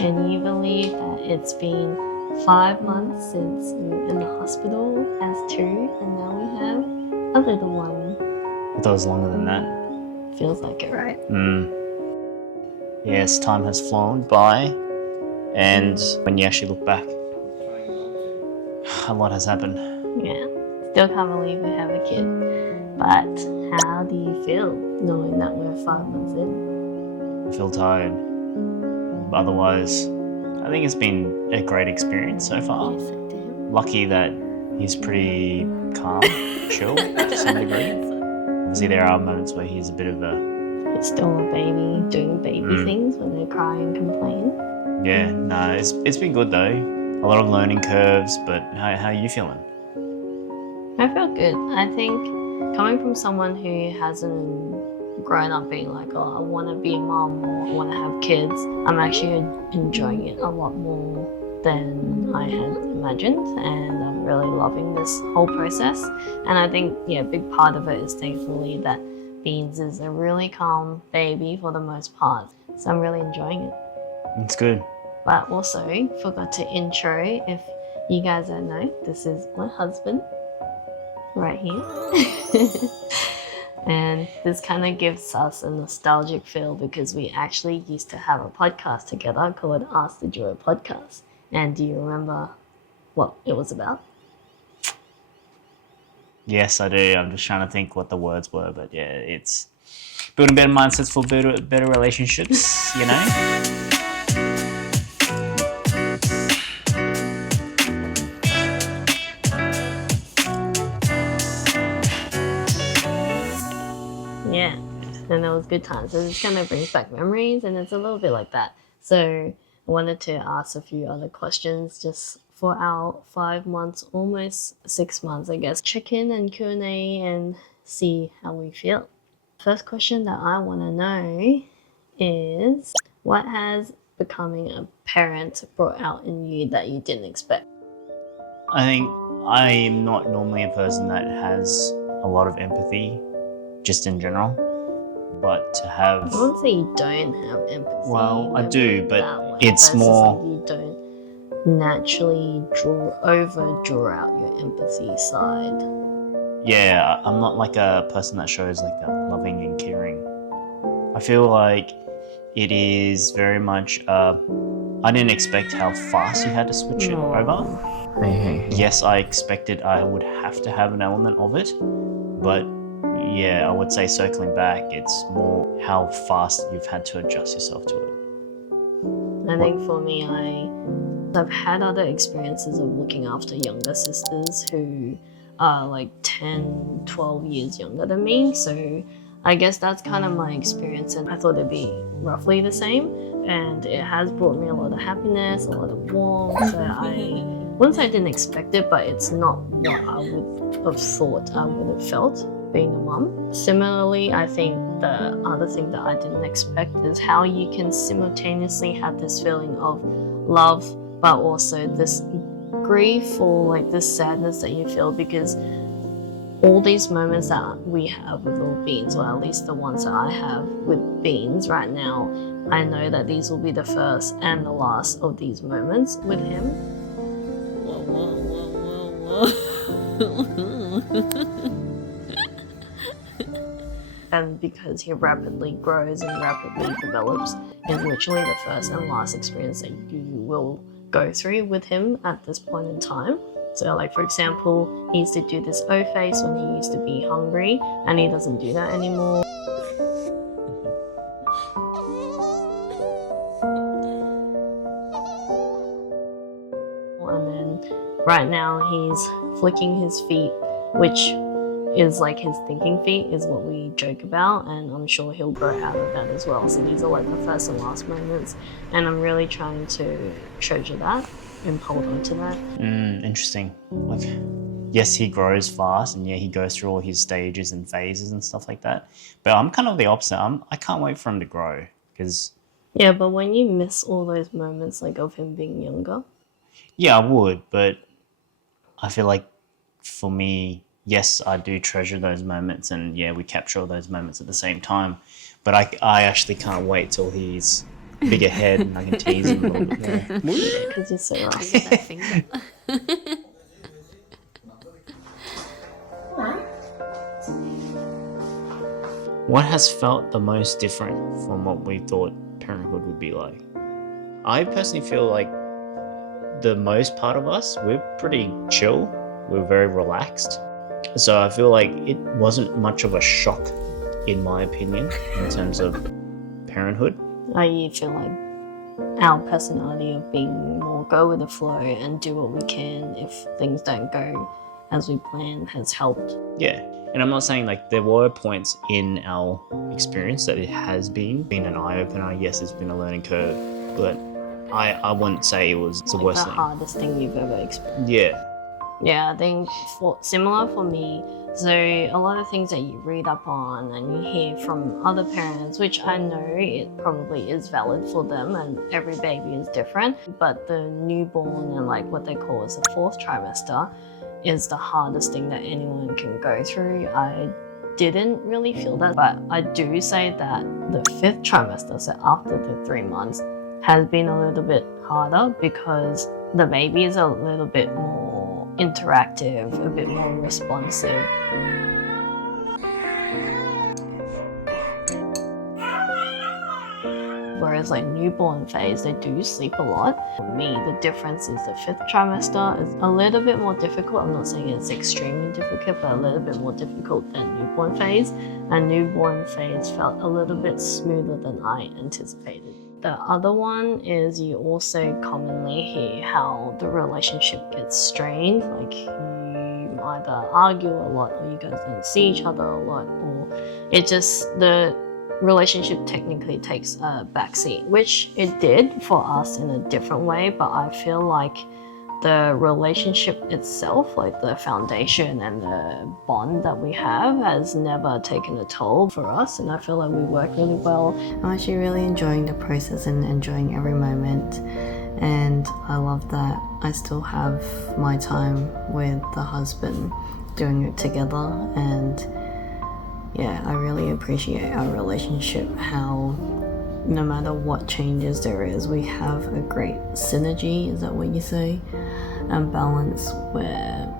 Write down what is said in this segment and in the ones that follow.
Can you believe that it's been 5 months since we were in the hospital as two, and now we have a little one? I thought it was longer than that. Feels like it, right? Yes, time has flown by, and when you actually look back, a lot has happened. Yeah, still can't believe we have a kid. But how do you feel knowing that we're 5 months in? I feel tired. Otherwise, I think it's been a great experience so far. Yes, I do. Lucky that he's pretty calm, chill to some degree. Obviously, there are moments where he's a bit of a... It's still a baby doing baby things when they cry and complain. Yeah, no, it's been good though. A lot of learning curves, but how are you feeling? I feel good. I think coming from someone who hasn't grown up being like, oh, I want to be a mom or I want to have kids, I'm actually enjoying it a lot more than I had imagined, and I'm really loving this whole process. And I think, yeah, a big part of it is thankfully that Beanz is a really calm baby for the most part, so I'm really enjoying it. It's good. But also forgot to intro, if you guys don't know, this is my husband right here. And this kind of gives us a nostalgic feel because we actually used to have a podcast together called 𝗚𝗲𝗿𝗀. And do you remember what it was about? Yes, I do. I'm just trying to think what the words were, but yeah, it's building better mindsets for better relationships, you know? Yeah, and it was good times. So it kind of brings back memories, and it's a little bit like that. So I wanted to ask a few other questions just for our 5 months, almost 6 months, I guess. Check in and Q&A and see how we feel. First question that I want to know is, what has becoming a parent brought out in you that you didn't expect? I think I am not normally a person that has a lot of empathy, just in general, but to have... I wouldn't say you don't have empathy. Well, I do, but It's it's just more... like you don't naturally draw out your empathy side. Yeah, I'm not like a person that shows like that loving and caring. I feel like it is very much, I didn't expect how fast you had to switch it over. Hey. Yes, I expected I would have to have an element of it, but yeah, I would say circling back, it's more how fast you've had to adjust yourself to it. I think for me, I've had other experiences of looking after younger sisters who are like 10, 12 years younger than me. So I guess that's kind of my experience, and I thought it'd be roughly the same. And it has brought me a lot of happiness, a lot of warmth. So I wouldn't say I didn't expect it, but it's not what I would have thought I would have felt being a mum. Similarly, I think the other thing that I didn't expect is how you can simultaneously have this feeling of love, but also this grief or like this sadness that you feel, because all these moments that we have with little Beanz, or at least the ones that I have with Beanz right now, I know that these will be the first and the last of these moments with him. And because he rapidly grows and rapidly develops, it's literally the first and last experience that you will go through with him at this point in time. So like, for example, he used to do this O face when he used to be hungry, and he doesn't do that anymore. And then right now he's flicking his feet, which is like his thinking feet, is what we joke about, and I'm sure he'll grow out of that as well. So these are like the first and last moments, and I'm really trying to treasure that and hold on to that. Interesting. Like, yes, he grows fast, and yeah, he goes through all his stages and phases and stuff like that. But I'm kind of the opposite. I can't wait for him to grow, because... Yeah, but when you miss all those moments like of him being younger... Yeah, I would, but I feel like for me, yes, I do treasure those moments, and yeah, we capture all those moments at the same time. But I actually can't wait till he's bigger head and I can tease him a little bit more. Because you're so right. With that finger. What has felt the most different from what we thought parenthood would be like? I personally feel like the most part of us, we're pretty chill. We're very relaxed. So I feel like it wasn't much of a shock, in my opinion, in terms of parenthood. I feel like our personality of being more go with the flow and do what we can if things don't go as we plan has helped. Yeah. And I'm not saying like there were points in our experience that it has been an eye-opener. Yes, it's been a learning curve, but I wouldn't say it was the worst the thing. hardest thing you've ever experienced. Yeah. Yeah, I think similar for me. So a lot of things that you read up on and you hear from other parents, which I know it probably is valid for them and every baby is different, but the newborn and like what they call as the 4th trimester is the hardest thing that anyone can go through. I didn't really feel that, but I do say that the 5th trimester, so after the 3 months, has been a little bit harder because the baby is a little bit more interactive, a bit more responsive. Whereas like newborn phase, they do sleep a lot. For me, the difference is the 5th trimester is a little bit more difficult. I'm not saying it's extremely difficult, but a little bit more difficult than newborn phase. And newborn phase felt a little bit smoother than I anticipated. The other one is you also commonly hear how the relationship gets strained, like you either argue a lot or you guys don't see each other a lot, or it just, the relationship technically takes a backseat, which it did for us in a different way, but I feel like the relationship itself, like the foundation and the bond that we have, has never taken a toll for us, and I feel like we work really well. I'm actually really enjoying the process and enjoying every moment, and I love that I still have my time with the husband doing it together, and yeah, I really appreciate our relationship, how no matter what changes there is, we have a great synergy, is that what you say? And balance where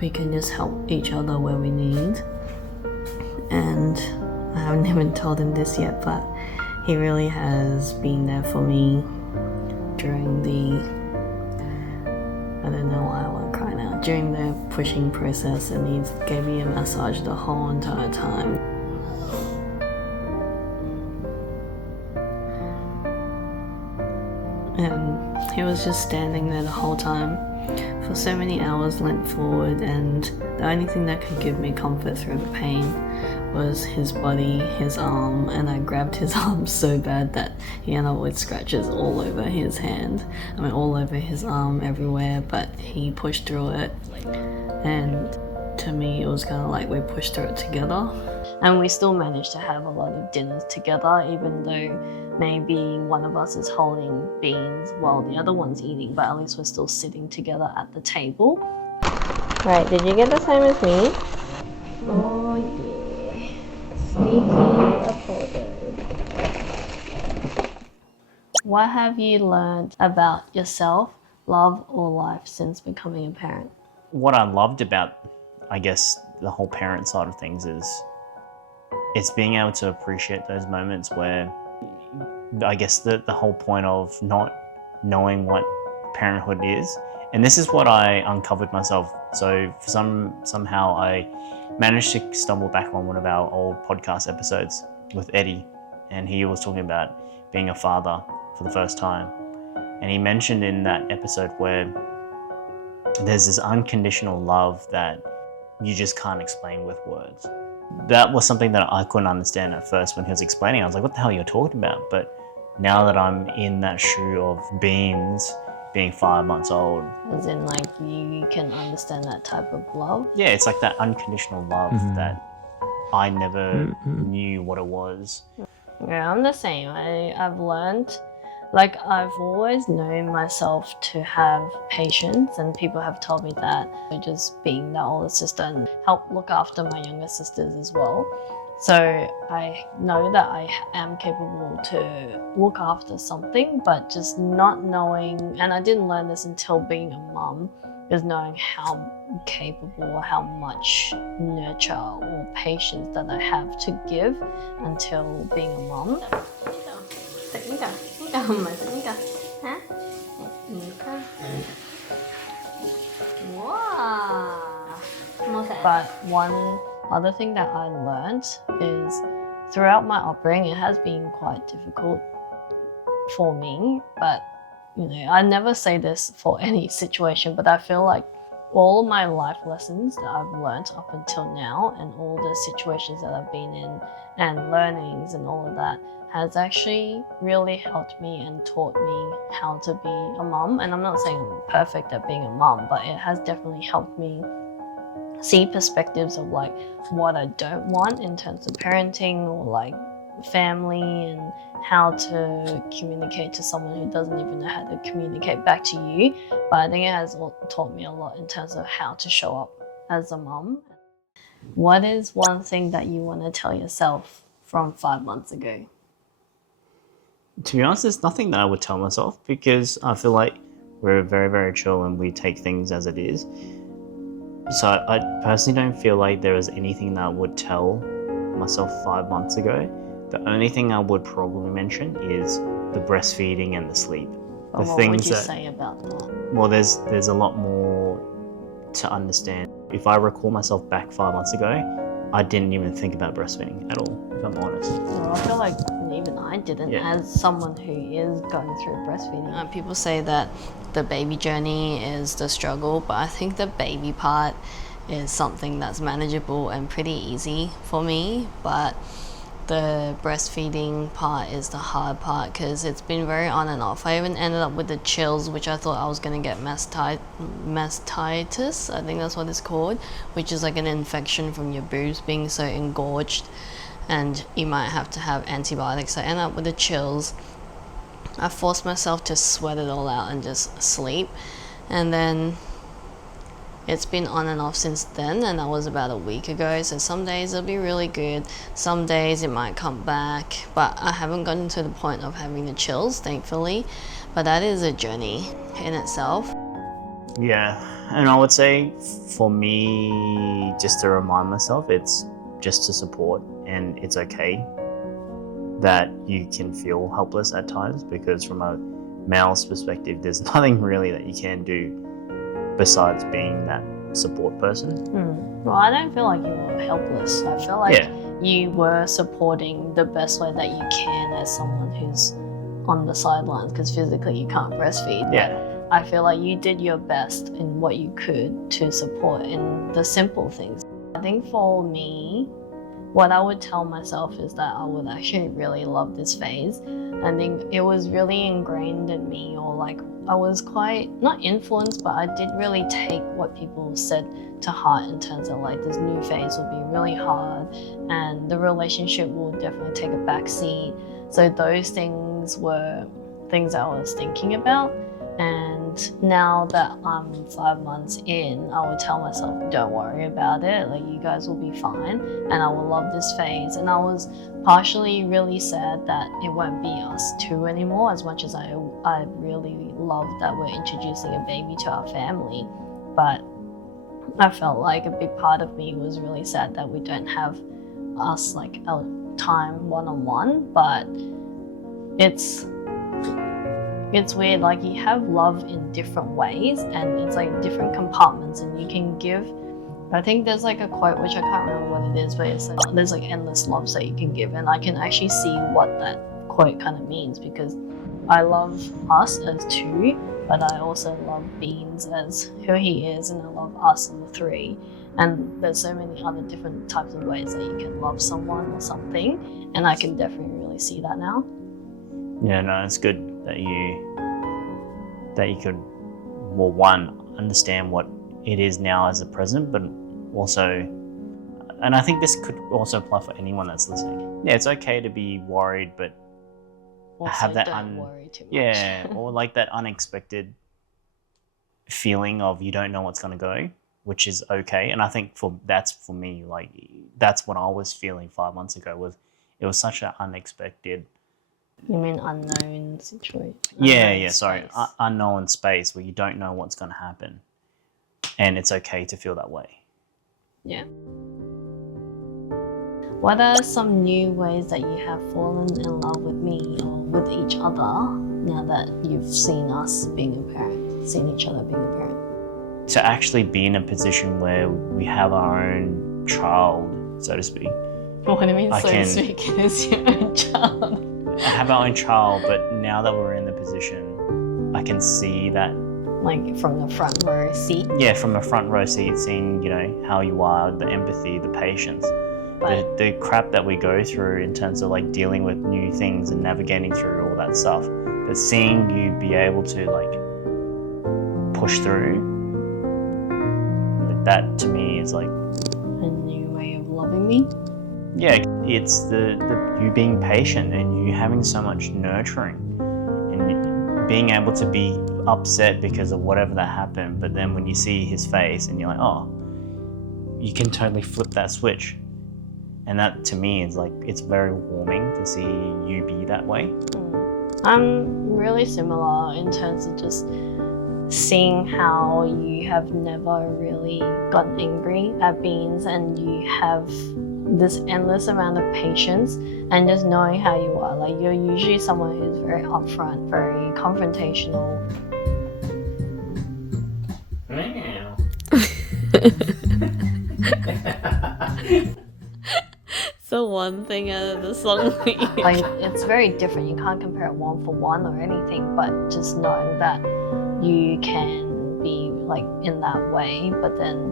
we can just help each other where we need. And I haven't even told him this yet, but he really has been there for me during the, I don't know why I want to cry now, during the pushing process, and he gave me a massage the whole entire time. And he was just standing there the whole time for so many hours, leant forward, and the only thing that could give me comfort through the pain was his body, his arm, and I grabbed his arm so bad that he ended up with scratches all over his hand. I mean, all over his arm, everywhere, but he pushed through it. And to me, it was kind of like we pushed through it together. And we still managed to have a lot of dinners together, even though maybe one of us is holding Beanz while the other one's eating, but at least we're still sitting together at the table. Right, did you get the same as me? Oh yeah. Sneaky 𝗙𝗶𝗺𝗲𝗀. What have you learned about yourself, love, or life since becoming a parent? What I loved about, I guess, the whole parent side of things is it's being able to appreciate those moments where, I guess, the whole point of not knowing what parenthood is. And this is what I uncovered myself. So somehow I managed to stumble back on one of our old podcast episodes with Eddie, and he was talking about being a father for the first time. And he mentioned in that episode where there's this unconditional love that you just can't explain with words. That was something that I couldn't understand at first when he was explaining. I was like, what the hell are you talking about? But now that I'm in that shoe of Beanz being 5 months old. As in, like, you can understand that type of love? Yeah, it's like that unconditional love that I never knew what it was. Yeah, I'm the same. I've learned, like, I've always known myself to have patience, and people have told me that. Just being the older sister and help look after my younger sisters as well. So I know that I am capable to look after something, but just not knowing, and I didn't learn this until being a mum, is knowing how capable, how much nurture or patience that I have to give until being a mum. But one other thing that I learned is throughout my upbringing, it has been quite difficult for me, but you know, I never say this for any situation, but I feel like all of my life lessons that I've learned up until now and all the situations that I've been in and learnings and all of that has actually really helped me and taught me how to be a mum. And I'm not saying I'm perfect at being a mum, but it has definitely helped me see perspectives of like what I don't want in terms of parenting or like family and how to communicate to someone who doesn't even know how to communicate back to you. But I think it has taught me a lot in terms of how to show up as a mum. What is one thing that you want to tell yourself from 5 months ago? To be honest, there's nothing that I would tell myself because I feel like we're very, very chill and we take things as it is. So I personally don't feel like there is anything that I would tell myself 5 months ago. The only thing I would probably mention is the breastfeeding and the sleep. But what would you say about that? Well, there's a lot more to understand. If I recall myself back 5 months ago, I didn't even think about breastfeeding at all, if I'm honest. Well, I feel like even I didn't, as someone who is going through breastfeeding. People say that the baby journey is the struggle, but I think the baby part is something that's manageable and pretty easy for me. But the breastfeeding part is the hard part because it's been very on and off. I even ended up with the chills, which I thought I was going to get mastitis, I think that's what it's called, which is like an infection from your boobs being so engorged and you might have to have antibiotics. I ended up with the chills. I forced myself to sweat it all out and just sleep, and then it's been on and off since then, and that was about a week ago. So some days it'll be really good, some days it might come back, but I haven't gotten to the point of having the chills, thankfully. But that is a journey in itself. Yeah, and I would say for me, just to remind myself, it's just to support, and it's okay that you can feel helpless at times, because from a male's perspective, there's nothing really that you can do besides being that support person. Well, I don't feel like you were helpless. I feel like you were supporting the best way that you can as someone who's on the sidelines, because physically you can't breastfeed. But I feel like you did your best in what you could to support in the simple things. I think for me, what I would tell myself is that I would actually really love this phase. I think it was really ingrained in me, or like I was quite, not influenced, but I did really take what people said to heart in terms of like this new phase will be really hard and the relationship will definitely take a back seat. So those things were things I was thinking about. And now that I'm 5 months in, I would tell myself, don't worry about it, like you guys will be fine and I will love this phase. And I was partially really sad that it won't be us two anymore, as much as I really love that we're introducing a baby to our family. But I felt like a big part of me was really sad that we don't have us like our time one-on-one. But it's weird, like you have love in different ways and it's like different compartments, and you can give, I think there's like a quote which I can't remember what it is, but it's like there's like endless loves that you can give, and I can actually see what that quote kind of means, because I love us as two, but I also love Beanz as who he is, and I love us as the three. And there's so many other different types of ways that you can love someone or something, and I can definitely really see that now. Yeah, no, it's good that you could, well, one, understand what it is now as a present, but also, and I think this could also apply for anyone that's listening. Yeah, it's okay to be worried, but Also, have that don't worry too much. Yeah, or like that unexpected feeling of you don't know what's going to go. which is okay. And I think that's for me, like that's what I was feeling 5 months ago. It was such an unexpected. You mean unknown situation? Sorry, unknown space where you don't know what's going to happen, and it's okay to feel that way. Yeah. What are some new ways that you have fallen in love with me or with each other now that you've seen us being a parent, seen each other being a parent? To actually be in a position where we have our own child, so to speak. What do you mean, so to speak? It is your own child. I have our own child, but now that we're in the position, I can see that. Like from the front row seat? Yeah, from a front row seat, seeing, you know, how you are, the empathy, the patience. The crap that we go through in terms of like dealing with new things and navigating through all that stuff. But seeing you be able to like push through, that to me is like a new way of loving me. Yeah, it's the you being patient and you having so much nurturing and being able to be upset because of whatever that happened, but then when you see his face and you're like, oh, you can totally flip that switch. And that to me is like, it's very warming to see you be that way. I'm really similar in terms of just seeing how you have never really gotten angry at Beanz and you have this endless amount of patience and just knowing how you are. Like, you're usually someone who's very upfront, very confrontational. Meow. So one thing out of the song. Like, it's very different. You can't compare it one for one or anything, but just knowing that you can be like in that way, but then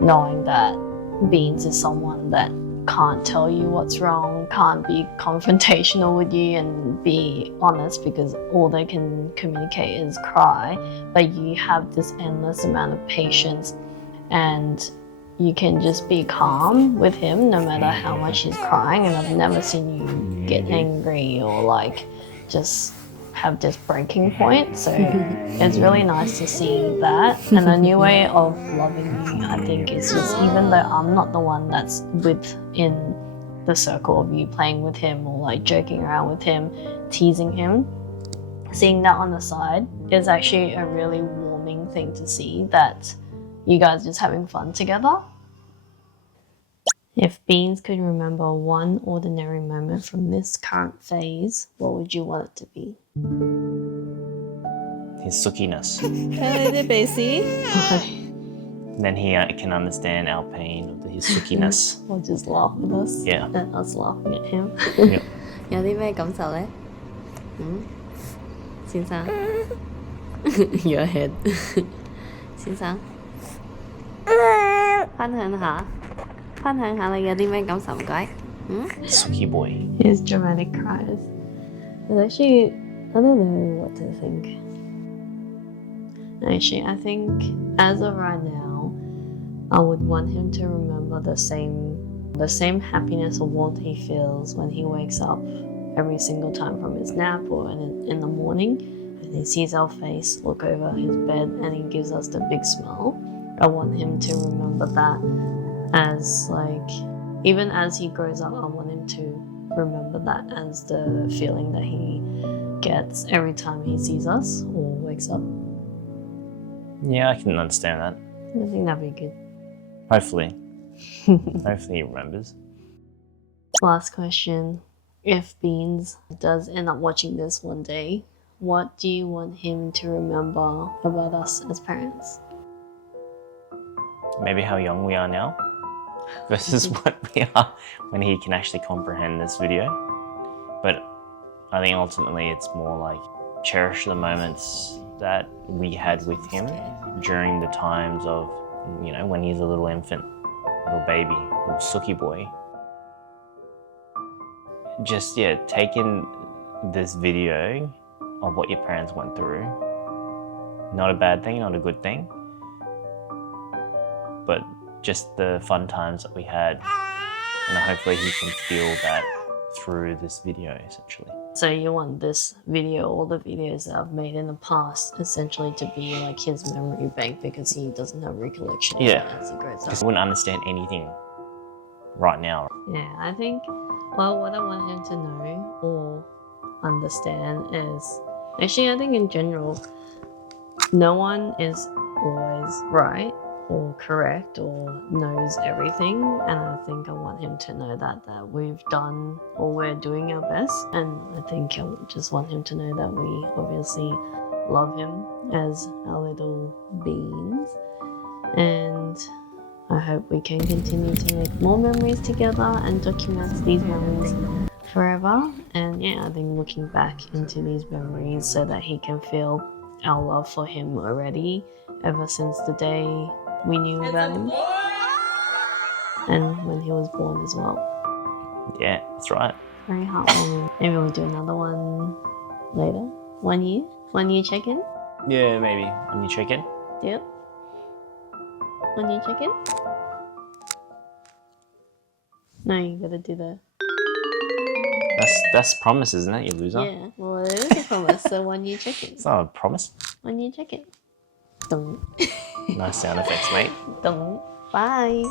knowing that Beanz is someone that can't tell you what's wrong, can't be confrontational with you and be honest because all they can communicate is cry, but you have this endless amount of patience and you can just be calm with him no matter how much he's crying, and I've never seen you get angry or like just have this breaking point. So it's really nice to see that. And a new way of loving you, I think, is just, even though I'm not the one that's within the circle of you playing with him or like joking around with him, teasing him, seeing that on the side is actually a really warming thing to see, that you guys just having fun together. If Beanz could remember one ordinary moment from this current phase, what would you want it to be? His sookiness. Then he can understand our pain of his sookiness. Or just laugh with us. Yeah. And us laughing at him. Yep. 有啲咩感受呢？先生 Your head 先生分享下你有啲咩感受，唔該。Sookie boy. His dramatic cries. But actually, I don't know what to think. Actually, I think as of right now, I would want him to remember the same happiness or warmth he feels when he wakes up every single time from his nap or in the morning, and he sees our face look over his bed and he gives us the big smile. I want him to remember that as like, even as he grows up, I want him to remember that as the feeling that he gets every time he sees us or wakes up. Yeah, I can understand that. I think that'd be good. Hopefully. Hopefully he remembers. Last question. If Beanz does end up watching this one day, what do you want him to remember about us as parents? Maybe how young we are now versus what we are when he can actually comprehend this video. But I think ultimately it's more like cherish the moments that we had with him during the times of, you know, when he's a little infant, little baby, little sookie boy. Just, yeah, take in this video of what your parents went through. Not a bad thing, not a good thing, but just the fun times that we had. And hopefully he can feel that through this video, essentially. So you want this video, all the videos that I've made in the past, essentially to be like his memory bank because he doesn't have recollection as he grows up. Because he wouldn't understand anything right now. Yeah, I think, well, what I want him to know or understand is, actually I think in general, no one is always right or correct or knows everything, and I think I want him to know that we've done or we're doing our best, and I think I just want him to know that we obviously love him as our little Beanz, and I hope we can continue to make more memories together and document these memories forever. And yeah, I think looking back into these memories so that he can feel our love for him already ever since the day we knew about him and when he was born as well. Yeah, that's right. Very heartwarming. Maybe we'll do another one later. 1 year? 1 year check-in? Yeah, maybe. When you check in. Yep. 1 year check-in? No, you gotta do the... That's promise, isn't it, you loser? Yeah, well it is a promise, so 1 year check-in. It's not a promise. 1 year check-in. Dun. Nice sound effects, mate. Dun. Bye.